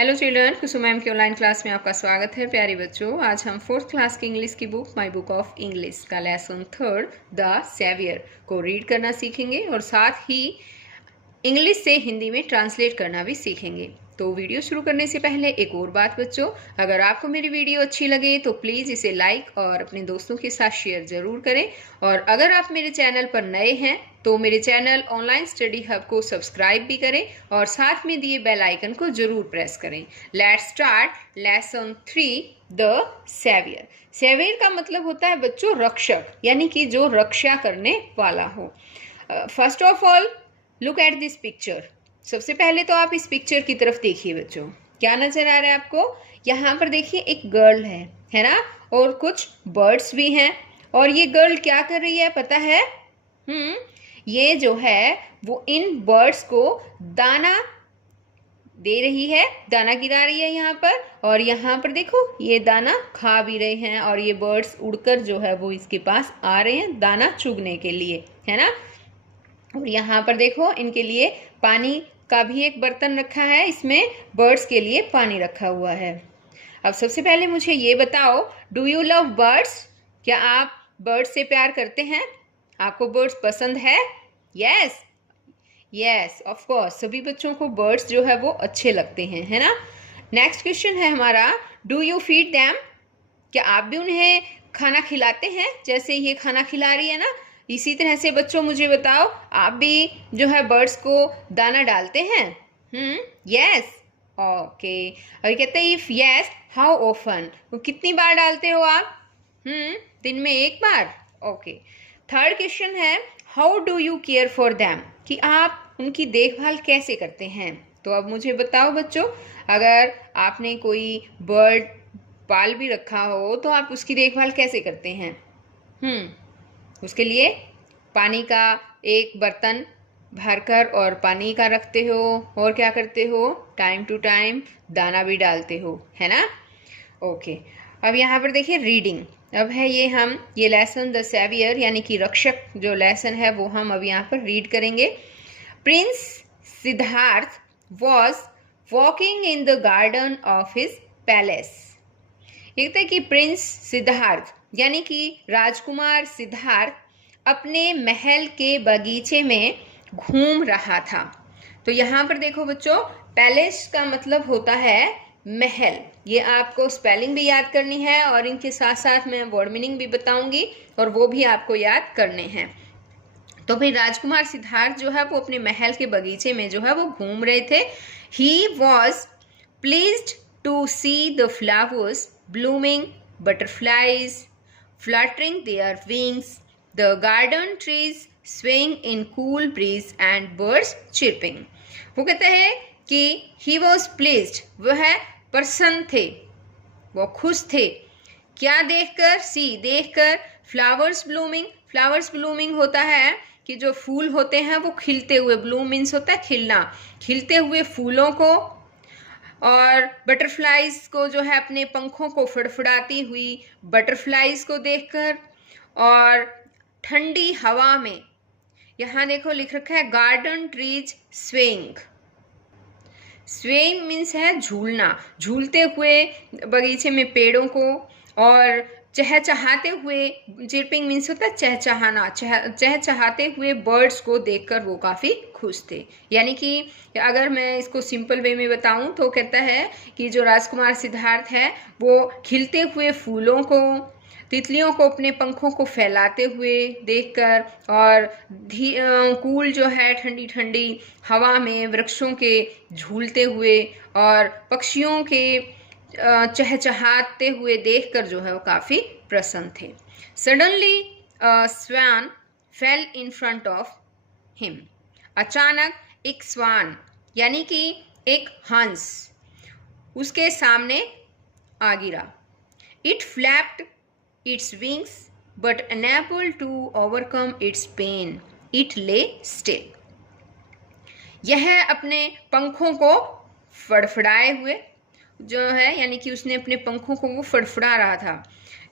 Hello children, कुसुम ma'am की online class में आपका स्वागत है। प्यारे बच्चों, आज हम 4th क्लास की इंग्लिश की book my book of English का लेसन 3 द सेवियर को रीड करना सीखेंगे और साथ ही इंग्लिश से हिंदी में ट्रांसलेट करना भी सीखेंगे। तो वीडियो शुरू करने से पहले एक और बात बच्चों, अगर आपको मेरी वीडियो अच्छी लगे तो प्लीज़ इसे लाइक और अपने दोस्तों के साथ शेयर ज़रूर करें। और अगर आप मेरे चैनल पर नए हैं तो मेरे चैनल ऑनलाइन स्टडी हब को सब्सक्राइब भी करें और साथ में दिए बेल आइकन को जरूर प्रेस करें। Let's start lesson 3 the saviour. Saviour का मतलब होता है बच्चों रक्षक, यानी कि जो रक्षा करने वाला हो। First of all look at this picture. सबसे पहले तो आप इस पिक्चर की तरफ देखिए बच्चों, क्या नजर आ रहा है आपको? यहाँ पर देखिए एक गर्ल है ना, और कुछ बर्ड्स भी हैं। और ये गर्ल क्या कर रही है पता है? ये जो है वो इन बर्ड्स को दाना दे रही है, दाना गिरा रही है यहाँ पर। और यहाँ पर देखो ये दाना खा भी रहे हैं और ये बर्ड्स उड़कर जो है वो इसके पास आ रहे हैं दाना चुगने के लिए, है ना। और यहाँ पर देखो इनके लिए पानी का भी एक बर्तन रखा है, इसमें बर्ड्स के लिए पानी रखा हुआ है। अब सबसे पहले मुझे ये बताओ, डू यू लव बर्ड्स? क्या आप बर्ड्स से प्यार करते हैं? आपको बर्ड्स पसंद है? यस यस ऑफ कोर्स, सभी बच्चों को बर्ड्स जो है वो अच्छे लगते हैं, है ना। नेक्स्ट क्वेश्चन है हमारा, डू यू फीड देम? क्या आप भी उन्हें खाना खिलाते हैं जैसे ये खाना खिला रही है ना? इसी तरह से बच्चों मुझे बताओ, आप भी जो है बर्ड्स को दाना डालते हैं? Yes okay. अभी कहते हैं इफ यस हाउ ऑफन, वो कितनी बार डालते हो आप? दिन में एक बार। ओके। थर्ड क्वेश्चन है, how do you care for them? कि आप उनकी देखभाल कैसे करते हैं? तो अब मुझे बताओ बच्चों, अगर आपने कोई बर्ड पाल भी रखा हो तो आप उसकी देखभाल कैसे करते हैं? उसके लिए पानी का एक बर्तन भरकर और पानी का रखते हो, और क्या करते हो? टाइम टू टाइम दाना भी डालते हो, है ना। ओके। अब यहाँ पर देखिए रीडिंग। अब है ये लेसन द सेवियर यानी कि रक्षक जो लेसन है वो हम अब यहाँ पर रीड करेंगे। Prince Siddharth was walking in the garden of his palace. ये कहते हैं कि प्रिंस सिद्धार्थ यानी कि राजकुमार सिद्धार्थ अपने महल के बगीचे में घूम रहा था। तो यहाँ पर देखो बच्चों, पैलेस का मतलब होता है महल। ये आपको स्पेलिंग भी याद करनी है और इनके साथ साथ मैं वर्ड मीनिंग भी बताऊंगी और वो भी आपको याद करने हैं। तो फिर राजकुमार सिद्धार्थ जो है वो अपने महल के बगीचे में जो है वो घूम रहे थे। He was pleased to see the flowers blooming, butterflies fluttering their wings, the garden trees swaying in cool breeze and birds chirping। वो कहते हैं कि he was pleased, वह प्रसन्न थे, वो खुश थे। क्या देखकर? सी देखकर, फ्लावर्स ब्लूमिंग। फ्लावर्स ब्लूमिंग होता है कि जो फूल होते हैं वो खिलते हुए, ब्लूम मीन्स होता है खिलना, खिलते हुए फूलों को। और बटरफ्लाइज को जो है अपने पंखों को फड़फड़ाती हुई बटरफ्लाइज को देखकर, और ठंडी हवा में, यहाँ देखो लिख रखा है garden trees swaying. Swaying means है झूलना, झूलते हुए बगीचे में पेड़ों को, और चहचहाते हुए, चिरपिंग मीन्स होता है चहचहाना, चहचहाते हुए बर्ड्स को देखकर वो काफ़ी खुश थे। यानी कि अगर मैं इसको सिंपल वे में बताऊं तो कहता है कि जो राजकुमार सिद्धार्थ है वो खिलते हुए फूलों को, तितलियों को अपने पंखों को फैलाते हुए देखकर, और कूल जो है ठंडी ठंडी हवा में वृक्षों के झूलते हुए और पक्षियों के चहचहाते हुए देखकर जो है वो काफ़ी प्रसन्न थे। Suddenly swan fell in front of him. अचानक एक स्वान यानी कि एक हंस उसके सामने आ गिरा। It flapped its wings but unable to overcome its pain, it lay still. यह अपने पंखों को फड़फड़ाए हुए जो है, यानी कि उसने अपने पंखों को वो फड़फड़ा रहा था।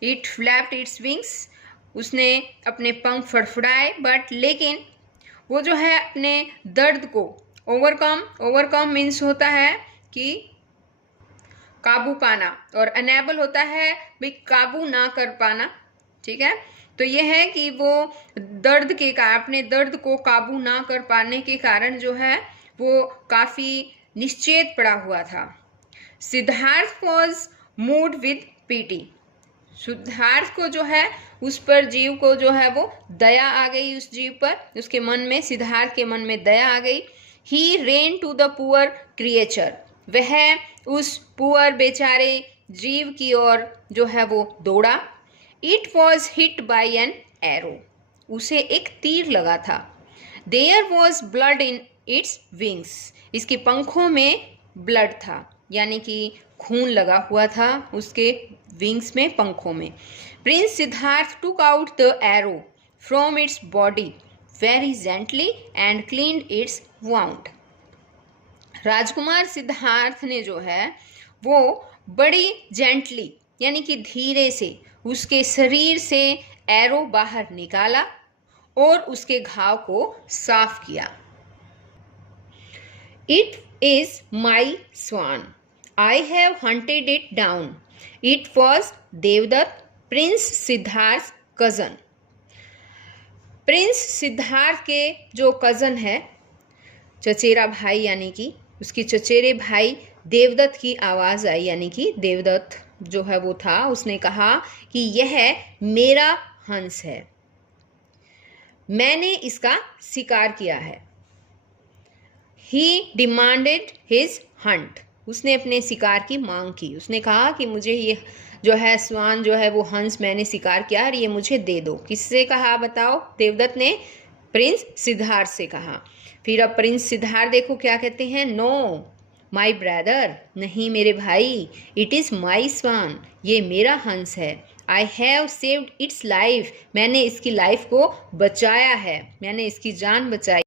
इट फ्लैप्ड इट्स विंग्स, उसने अपने पंख फड़फड़ाए, बट लेकिन वो जो है अपने दर्द को ओवरकम मीन्स होता है कि काबू पाना, और अनेबल होता है भाई काबू ना कर पाना, ठीक है। तो यह है कि वो दर्द के कारण, अपने दर्द को काबू ना कर पाने के कारण जो है वो काफी निश्चेत पड़ा हुआ था। Siddharth was mood with PT. Siddharth को जो है उस पर, जीव को जो है वो दया आ गई, उस जीव पर, उसके मन में, सिद्धार्थ के मन में दया आ गई। He ran to the poor creature. वह उस पुअर बेचारे जीव की ओर जो है वो दौड़ा। It was hit by an arrow. उसे एक तीर लगा था। There was blood in its wings. इसके पंखों में ब्लड था, यानी कि खून लगा हुआ था उसके विंग्स में, पंखों में। Prince Siddhartha took out the arrow from its body very gently and cleaned its wound. राजकुमार सिद्धार्थ ने जो है वो बड़ी जेंटली, यानी कि धीरे से उसके शरीर से एरो बाहर निकाला और उसके घाव को साफ किया। It is my swan, I have hunted it down. It was Devadatta, prince Siddhartha cousin. Prince Siddhartha के जो कजन है, चचेरा भाई, यानी कि उसके चचेरे भाई देवदत्त की आवाज आई, यानी कि देवदत्त जो है वो था, उसने कहा कि यह मेरा हंस है, मैंने इसका शिकार किया है। ही डिमांडेड हिज हंट। उसने अपने शिकार की मांग की। उसने कहा कि मुझे ये जो है स्वान जो है वो हंस मैंने शिकार किया और ये मुझे दे दो। किससे कहा बताओ? देवदत्त ने प्रिंस सिद्धार्थ से कहा। फिर अब प्रिंस सिद्धार्थ देखो क्या कहते हैं, नो माई ब्रदर, नहीं मेरे भाई, इट इज़ माई स्वान, ये मेरा हंस है। I have saved it's life, मैंने इसकी लाइफ को बचाया है, मैंने इसकी जान बचाई।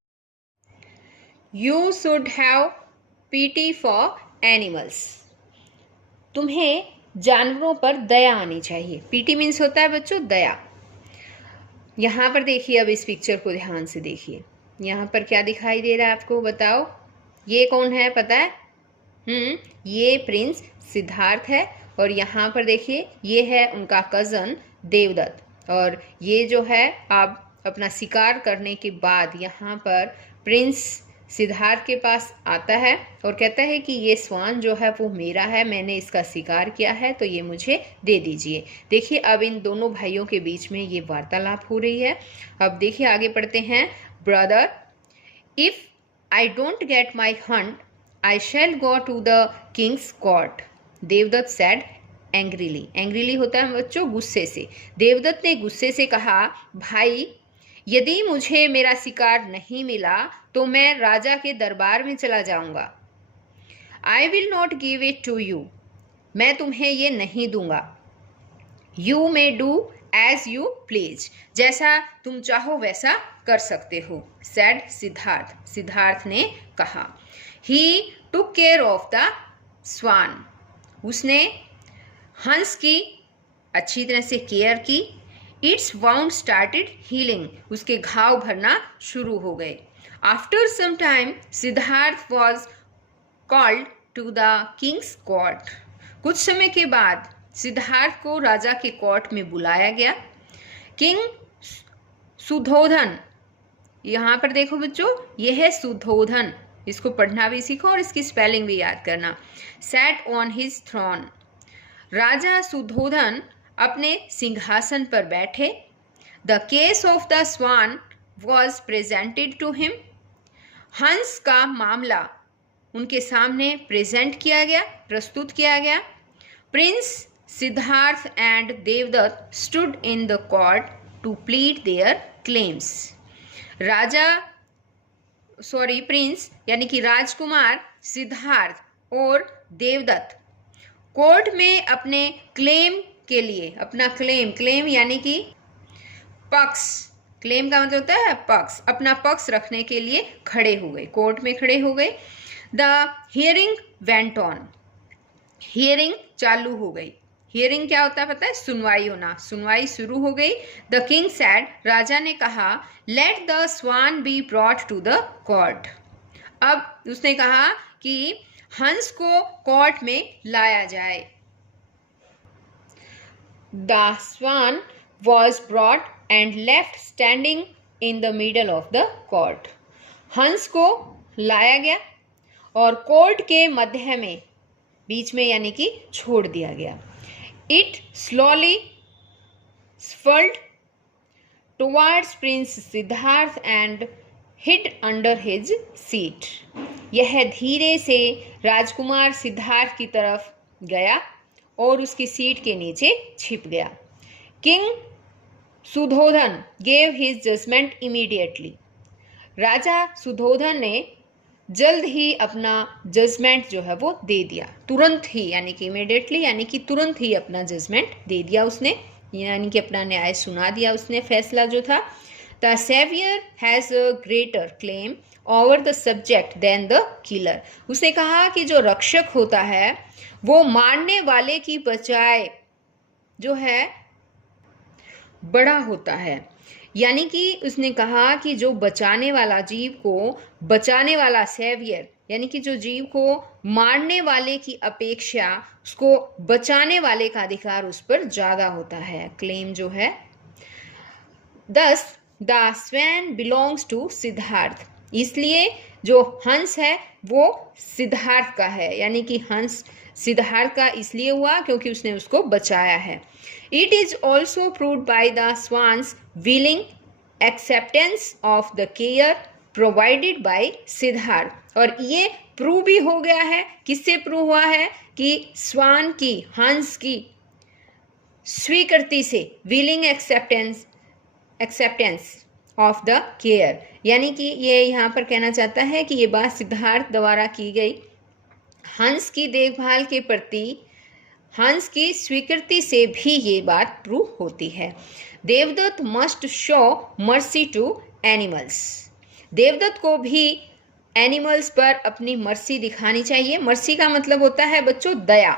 You should have PT for animals, तुम्हें जानवरों पर दया आनी चाहिए। पीटी मीन्स होता है बच्चों दया। यहाँ पर देखिए, अब इस पिक्चर को ध्यान से देखिए, यहाँ पर क्या दिखाई दे रहा है आपको बताओ? ये कौन है पता है? ये प्रिंस सिद्धार्थ है और यहाँ पर देखिए ये है उनका कज़न देवदत्त। और ये जो है अब अपना शिकार करने के बाद यहाँ पर प्रिंस सिद्धार्थ के पास आता है और कहता है कि ये स्वान जो है वो मेरा है, मैंने इसका शिकार किया है, तो ये मुझे दे दीजिए। देखिए अब इन दोनों भाइयों के बीच में ये वार्तालाप हो रही है। अब देखिए आगे पढ़ते हैं। Brother, if I don't get my hunt, I shall go to the king's court, Devadatta said angrily। angrily होता है बच्चों गुस्से से। देवदत्त ने गुस्से से कहा, भाई यदि मुझे मेरा शिकार नहीं मिला तो मैं राजा के दरबार में चला जाऊंगा। I will not give it to you, मैं तुम्हें ये नहीं दूंगा। You may do as you please, जैसा तुम चाहो वैसा कर सकते हो, said सिद्धार्थ, सिद्धार्थ ने कहा। He took care of the swan, उसने हंस की अच्छी तरह से केयर की। Its wound started healing, उसके घाव भरना शुरू हो गए। After some time, Siddharth was called to the king's court, कुछ समय के बाद सिद्धार्थ को राजा के कोर्ट में बुलाया गया। किंग सुधोधन, यहाँ पर देखो बच्चों ये है सुधोधन, इसको पढ़ना भी सीखो और इसकी स्पेलिंग भी याद करना। सैट ऑन हिज थ्रोन, राजा सुधोधन अपने सिंहासन पर बैठे। The case of the swan was presented to him, हंस का मामला उनके सामने प्रेजेंट किया गया, प्रस्तुत किया गया। Prince Siddhartha and Devadatta stood in the court to plead their claims. Prince यानी कि राजकुमार सिद्धार्थ और देवदत्त कोर्ट में अपने क्लेम के लिए, अपना क्लेम यानी कि पक्ष, क्लेम का मतलब होता है पक्ष, अपना पक्ष रखने के लिए खड़े हो गए, कोर्ट में खड़े हो गए। The hearing went on, hearing चालू हो गई। हियरिंग क्या होता है पता है? सुनवाई होना, सुनवाई शुरू हो गई। द किंग सैड, राजा ने कहा, let the swan be brought to the court. अब उसने कहा कि हंस को कोर्ट में लाया जाए। The swan was brought and left standing in the middle of the court. हंस को लाया गया और कोर्ट के मध्य में, बीच में यानी कि छोड़ दिया गया। It slowly shuffled towards prince Siddhartha and hid under his seat. यह धीरे से राजकुमार सिद्धार्थ की तरफ गया और उसकी सीट के नीचे छिप गया। King Suddhodana gave his judgement immediately. राजा सुधोधन ने जल्द ही अपना जजमेंट जो है वो दे दिया, तुरंत ही, यानी कि इमीडिएटली यानी कि तुरंत ही अपना जजमेंट दे दिया उसने, यानी कि अपना न्याय सुना दिया उसने, फैसला जो था। The saviour has a greater claim over the subject than the killer. उसने कहा कि जो रक्षक होता है वो मारने वाले की बजाय जो है बड़ा होता है। यानी कि उसने कहा कि जो बचाने वाला, जीव को बचाने वाला सेवियर, यानी कि जो जीव को मारने वाले की अपेक्षा उसको बचाने वाले का अधिकार उस पर ज़्यादा होता है, क्लेम जो है। Thus the swan belongs to Siddhartha. इसलिए जो हंस है वो सिद्धार्थ का है, यानी कि हंस सिद्धार्थ का इसलिए हुआ क्योंकि उसने उसको बचाया है। It is also proved by the swans willing acceptance of the care provided by Siddharth. और ये प्रूव भी हो गया है, किससे प्रूव हुआ है कि स्वान की, हंस की स्वीकृति से, willing acceptance of the care, यानी कि ये यहाँ पर कहना चाहता है कि ये बात सिद्धार्थ द्वारा की गई हंस की देखभाल के प्रति हंस की स्वीकृति से भी ये बात प्रूव होती है। Devadatta must show mercy to animals. Devadatta को भी एनिमल्स पर अपनी मर्सी दिखानी चाहिए। मर्सी का मतलब होता है बच्चों दया,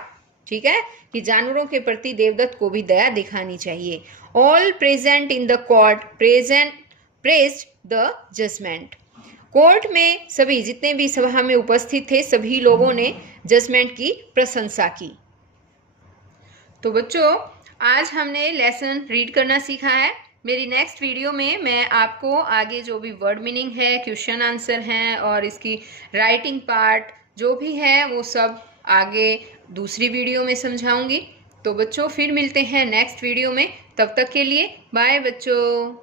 ठीक है, कि जानवरों के प्रति देवदत्त को भी दया दिखानी चाहिए। All present in the court praised the judgement. Court में सभी, जितने भी सभा में उपस्थित थे, सभी लोगों ने जजमेंट की प्रशंसा की। तो बच्चों, आज हमने लेसन रीड करना सीखा है। मेरी नेक्स्ट वीडियो में मैं आपको आगे जो भी वर्ड मीनिंग है, क्वेश्चन आंसर हैं और इसकी राइटिंग पार्ट जो भी है वो सब आगे दूसरी वीडियो में समझाऊंगी। तो बच्चों फिर मिलते हैं नेक्स्ट वीडियो में, तब तक के लिए बाय बच्चों।